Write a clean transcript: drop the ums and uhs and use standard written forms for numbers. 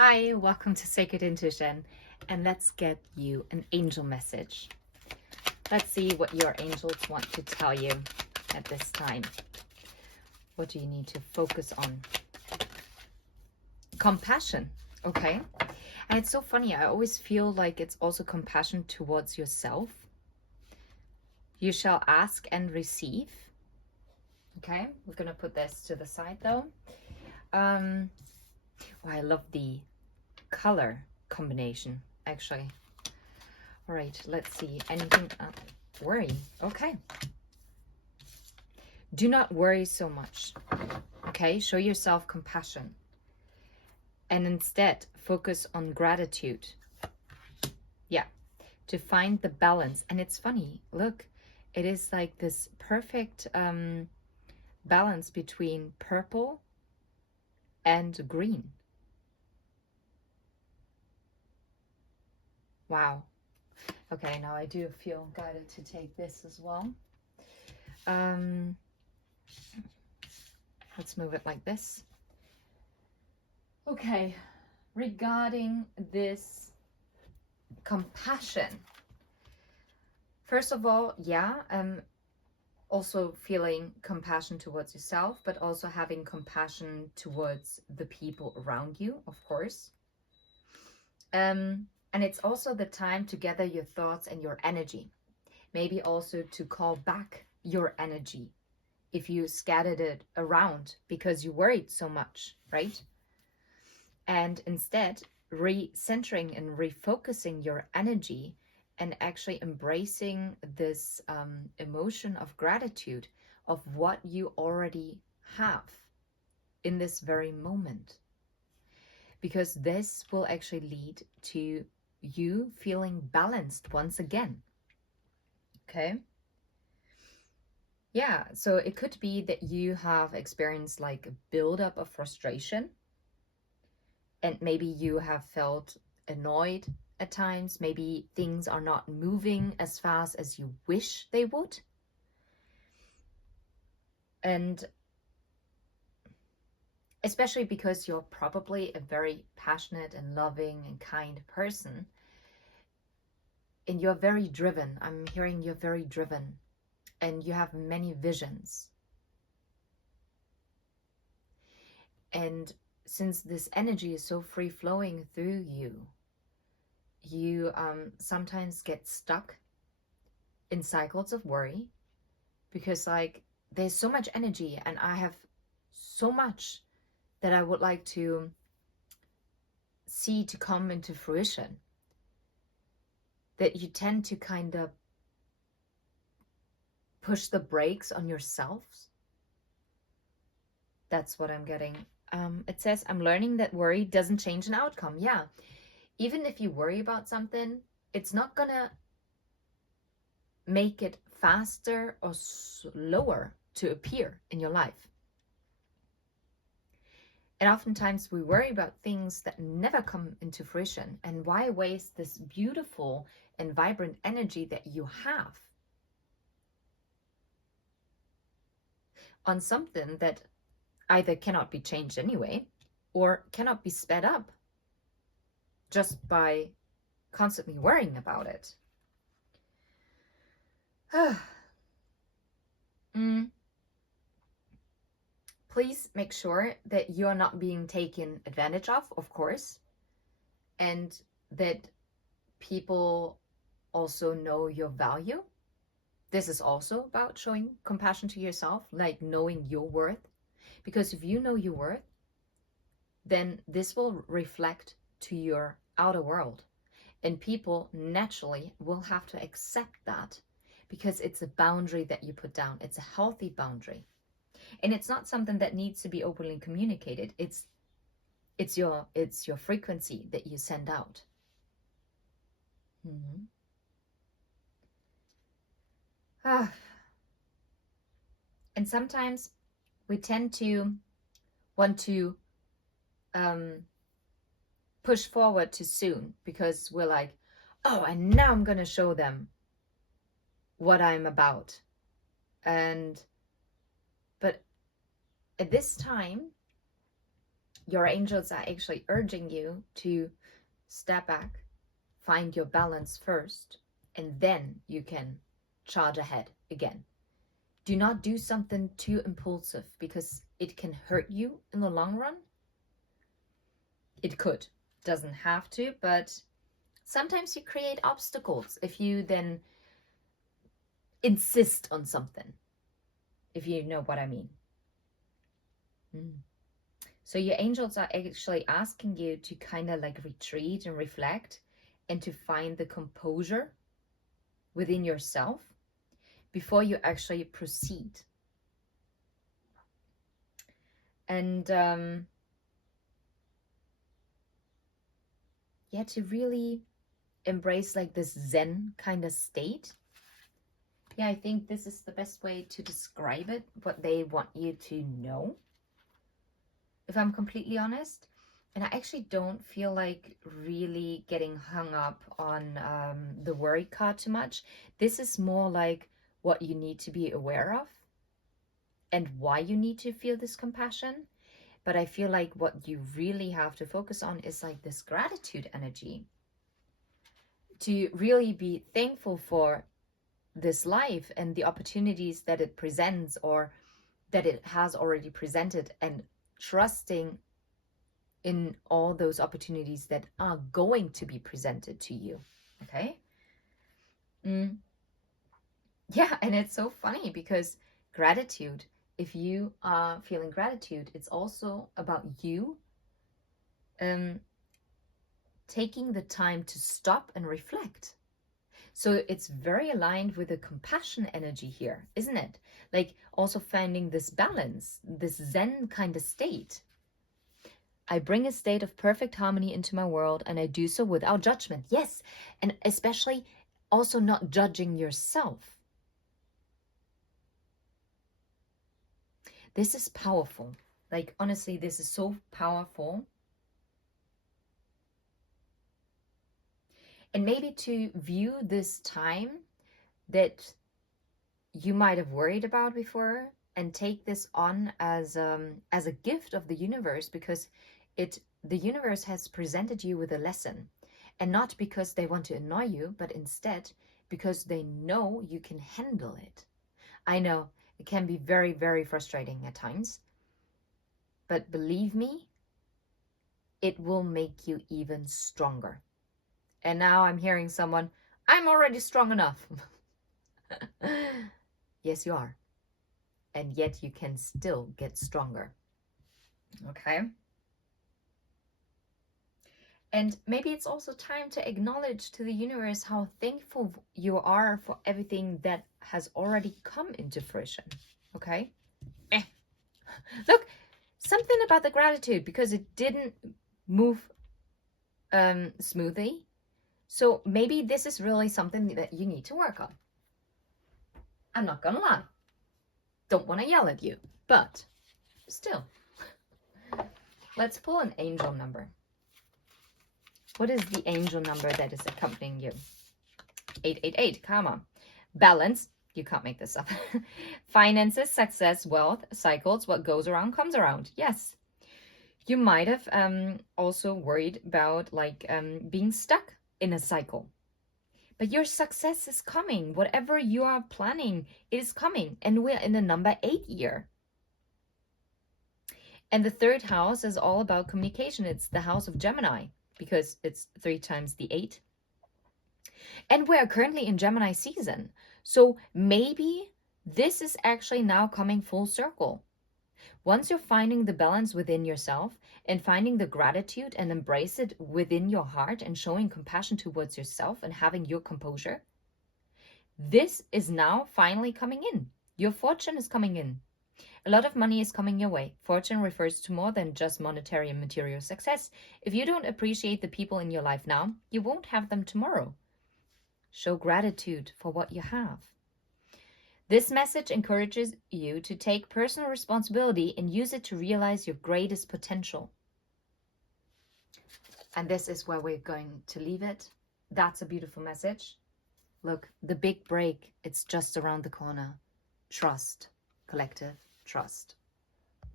Hi, welcome to Sacred Intuition, and let's get you an angel message. Let's see what your angels want to tell you at this time. What do you need to focus on? Compassion, okay? And it's so funny, I always feel like it's also compassion towards yourself. You shall ask and receive. Okay, we're gonna put this to the side though. Oh, I love the color combination, actually. All right, let's see. Anything? Worry. Okay. Do not worry so much. Okay, show yourself compassion. And instead, focus on gratitude. Yeah, to find the balance. And it's funny, look, it is like this perfect balance between purple and green. Wow. Okay, now I do feel guided to take this as well. Let's move it like this. Okay, regarding this compassion. First of all, yeah, also feeling compassion towards yourself, but also having compassion towards the people around you, of course. And it's also the time to gather your thoughts and your energy. Maybe also to call back your energy if you scattered it around because you worried so much, right? And instead, recentering and refocusing your energy and actually embracing this emotion of gratitude of what you already have in this very moment. Because this will actually lead to you feeling balanced once again. Okay? Yeah, so it could be that you have experienced like a buildup of frustration, and maybe you have felt annoyed at times. Maybe things are not moving as fast as you wish they would. And especially because you're probably a very passionate and loving and kind person. And you're very driven. I'm hearing you're very driven. And you have many visions. And since this energy is so free flowing through you, you sometimes get stuck in cycles of worry because like there's so much energy and I have so much that I would like to see to come into fruition, that you tend to kind of push the brakes on yourselves. That's what I'm getting. It says, I'm learning that worry doesn't change an outcome. Yeah. Even if you worry about something, it's not gonna make it faster or slower to appear in your life. And oftentimes we worry about things that never come into fruition. And why waste this beautiful and vibrant energy that you have on something that either cannot be changed anyway or cannot be sped up just by constantly worrying about it? Please make sure that you are not being taken advantage of course, and that people also know your value. This is also about showing compassion to yourself, like knowing your worth. Because if you know your worth, then this will reflect to your outer world. And people naturally will have to accept that because it's a boundary that you put down. It's a healthy boundary. And it's not something that needs to be openly communicated. It's your frequency that you send out. And sometimes we tend to want to push forward too soon because we're like, oh, and now I'm going to show them what I'm about. But at this time, your angels are actually urging you to step back, find your balance first, and then you can charge ahead again. Do not do something too impulsive because it can hurt you in the long run. It could. Doesn't have to, but sometimes you create obstacles if you then insist on something, if you know what I mean. So your angels are actually asking you to kind of like retreat and reflect and to find the composure within yourself before you actually proceed. And yeah, to really embrace like this Zen kind of state. Yeah, I think this is the best way to describe it, what they want you to know. If I'm completely honest, and I actually don't feel like really getting hung up on the worry card too much. This is more like what you need to be aware of and why you need to feel this compassion. But I feel like what you really have to focus on is like this gratitude energy. To really be thankful for this life and the opportunities that it presents or that it has already presented, and trusting in all those opportunities that are going to be presented to you. Okay? Yeah, and it's so funny because gratitude, if you are feeling gratitude, it's also about you taking the time to stop and reflect. So it's very aligned with the compassion energy here, isn't it? Like also finding this balance, this Zen kind of state. I bring a state of perfect harmony into my world, and I do so without judgment. Yes, and especially also not judging yourself. This is powerful. Like, honestly, this is so powerful. And maybe to view this time that you might have worried about before and take this on as a gift of the universe, because the universe has presented you with a lesson, and not because they want to annoy you, but instead because they know you can handle it. I know it can be very, very frustrating at times, but believe me, it will make you even stronger. And now I'm hearing someone, I'm already strong enough. Yes, you are. And yet you can still get stronger. Okay? And maybe it's also time to acknowledge to the universe how thankful you are for everything that has already come into fruition. Okay? Look, something about the gratitude, because it didn't move smoothly. So maybe this is really something that you need to work on. I'm not gonna lie. Don't want to yell at you, but still. Let's pull an angel number. What is the angel number that is accompanying you? 888, karma. Balance, you can't make this up. Finances, success, wealth, cycles, what goes around comes around. Yes. You might have also worried about like being stuck in a cycle. But your success is coming. Whatever you are planning, it is coming. And we're in the number 8 year. And the third house is all about communication. It's the house of Gemini, because it's 3 times the 8. And we're currently in Gemini season. So maybe this is actually now coming full circle. Once you're finding the balance within yourself and finding the gratitude and embrace it within your heart and showing compassion towards yourself and having your composure, this is now finally coming in. Your fortune is coming in. A lot of money is coming your way. Fortune refers to more than just monetary and material success. If you don't appreciate the people in your life now, you won't have them tomorrow. Show gratitude for what you have. This message encourages you to take personal responsibility and use it to realize your greatest potential. And this is where we're going to leave it. That's a beautiful message. Look, the big break, it's just around the corner. Trust, collective trust.